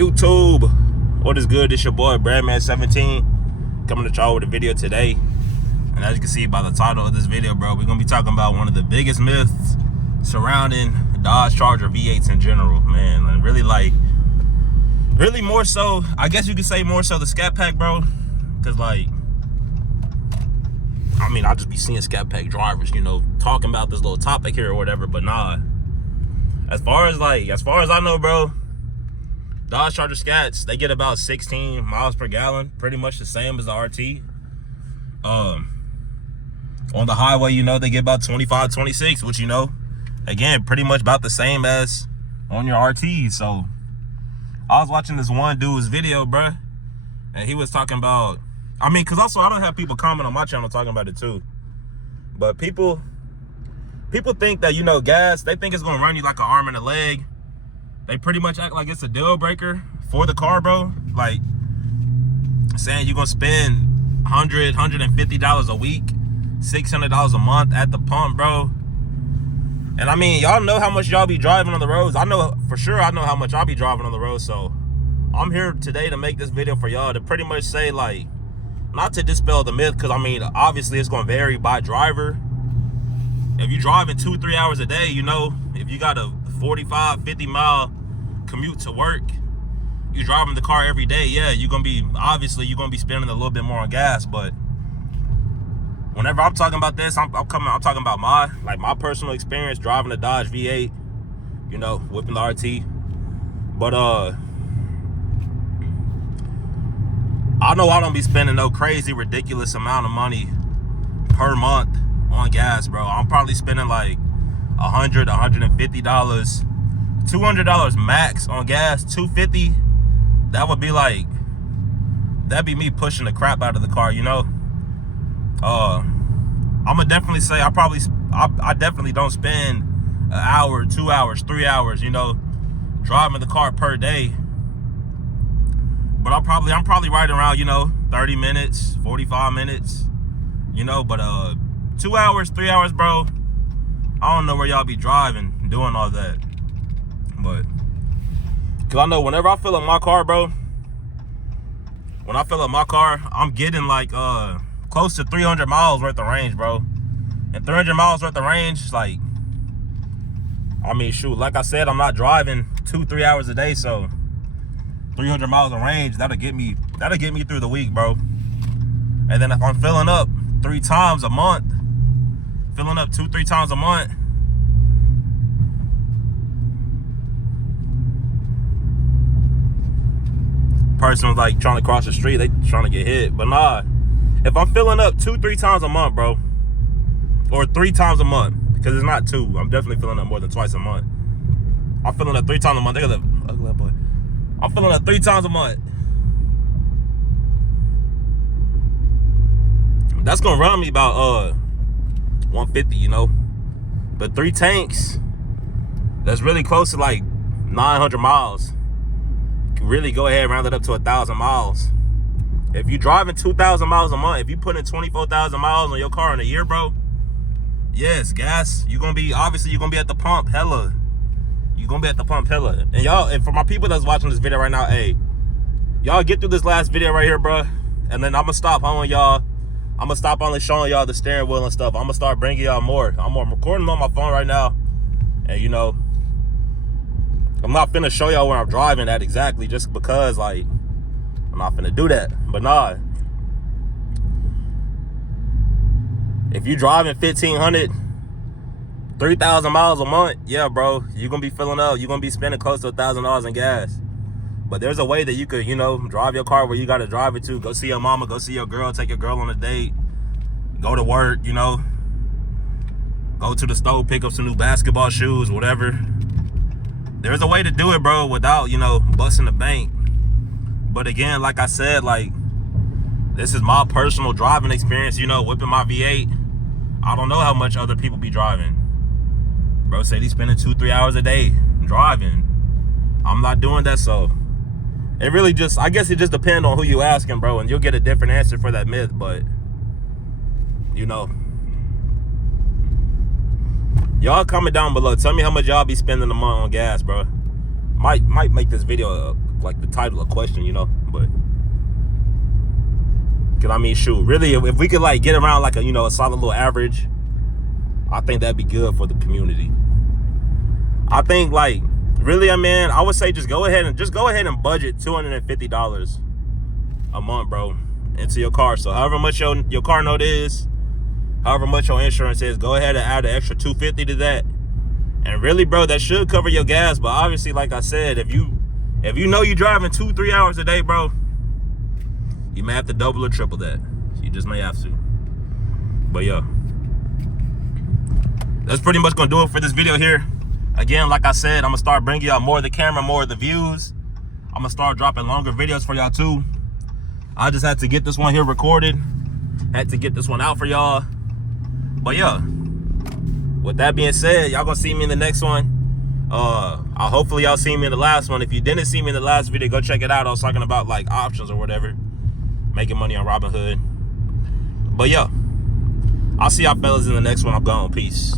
YouTube, what is good? It's your boy Bradman17 coming to y'all with a video today. And as you can see by the title of this video, bro, we're gonna be talking about one of the biggest myths surrounding Dodge Charger V8s in general, man. And really more so, I guess you could say more so the Scat Pack, bro. Cause like, I mean, I'll just be seeing Scat Pack drivers, you know, talking about this little topic here or whatever, but nah. As far as I know, bro, Dodge Charger Scats, they get about 16 miles per gallon, pretty much the same as the RT. On the highway, you know, they get about 25, 26, which, you know, again, pretty much about the same as on your RT. So I was watching this one dude's video, bro, and he was talking about, I mean, because also I don't have people comment on my channel talking about it too, but people think that, you know, gas, they think it's gonna run you like an arm and a leg. They pretty much act like it's a deal breaker for the car, bro. Like saying you're gonna spend $100, $150 a week, $600 a month at the pump, bro. And I mean, y'all know how much y'all be driving on the roads. I know for sure, I know how much I'll be driving on the road. So I'm here today to make this video for y'all to pretty much say, like, not to dispel the myth, because I mean, obviously it's gonna vary by driver. If you're driving 2-3 hours a day, you know, if you got a 45, 50 mile commute to work, you're driving the car every day, yeah, you're gonna be spending a little bit more on gas. But whenever I'm talking about this, I'm talking about my personal experience driving a Dodge V8, you know, whipping the RT. But I know I don't be spending no crazy ridiculous amount of money per month on gas, bro. I'm probably spending like $100, $150, $200 max on gas. $250, that'd be me pushing the crap out of the car, you know. I'ma definitely say I definitely don't spend an hour, 2 hours, 3 hours, you know, driving the car per day. But I'm probably right around, you know, 30 minutes, 45 minutes, you know. But 2 hours, 3 hours, bro, I don't know where y'all be driving doing all that. But cause I know whenever I fill up my car, bro, I'm getting like close to 300 miles worth of range, bro. And 300 miles worth of range, like, I mean, shoot, like I said, I'm not driving 2-3 hours a day, so 300 miles of range, that'll get me through the week, bro. And then if I'm filling up 3 times a month, filling up 2-3 times a month, person's like trying to cross the street, they trying to get hit. But nah, if I'm filling up 2-3 times a month, bro, or 3 times a month, because it's not 2, I'm definitely filling up more than twice a month. I'm filling up 3 times a month. Look at that ugly boy. I'm filling up 3 times a month. That's gonna run me about 150, you know. But 3 tanks, that's really close to like 900 miles. You can really go ahead and round it up to 1,000 miles. If you're driving 2,000 miles a month, if you put in 24,000 miles on your car in a year, bro, yes, gas, you're gonna be at the pump hella. You're gonna be at the pump hella. And y'all, and for my people that's watching this video right now, hey, y'all get through this last video right here, bro, and then I'm gonna stop on y'all. I'm gonna stop only showing y'all the steering wheel and stuff. I'm gonna start bringing y'all more. I'm recording on my phone right now, and you know, I'm not finna show y'all where I'm driving at exactly, just because, like, I'm not finna do that. But nah, if you driving 1,500, 3,000 miles a month, yeah, bro, you're gonna be filling up. You're gonna be spending close to $1,000 in gas. But there's a way that you could, you know, drive your car where you gotta drive it to. Go see your mama, go see your girl, take your girl on a date, go to work, you know, go to the store, pick up some new basketball shoes, whatever. There's a way to do it, bro, without, you know, busting the bank. But again, like I said, like, this is my personal driving experience, you know, whipping my V8. I don't know how much other people be driving. Bro said he's spending 2-3 hours a day driving. I'm not doing that, so it really just, I guess it just depends on who you asking, bro, and you'll get a different answer for that myth. But, you know, y'all comment down below. Tell me how much y'all be spending a month on gas, bro. Might make this video like the title a question, you know, but cause I mean, shoot, really, if we could like get around like a, you know, a solid little average, I think that'd be good for the community. I think like really, I mean, I would say just go ahead and budget $250 a month, bro, into your car. So however much your car note is, however much your insurance is, go ahead and add an extra $250 to that. And really, bro, that should cover your gas. But obviously, like I said, if you know you're driving 2-3 hours a day, bro, you may have to double or triple that. You just may have to. But yeah, that's pretty much gonna do it for this video here. Again, like I said, I'm gonna start bringing y'all more of the camera, more of the views. I'm gonna start dropping longer videos for y'all too. I just had to get this one here recorded, had to get this one out for y'all. But yeah, with that being said, y'all gonna see me in the next one. Hopefully y'all see me in the last one. If you didn't see me in the last video, go check it out. I was talking about like options or whatever, making money on Robinhood. But yeah, I'll see y'all fellas in the next one. I'm gone. Peace.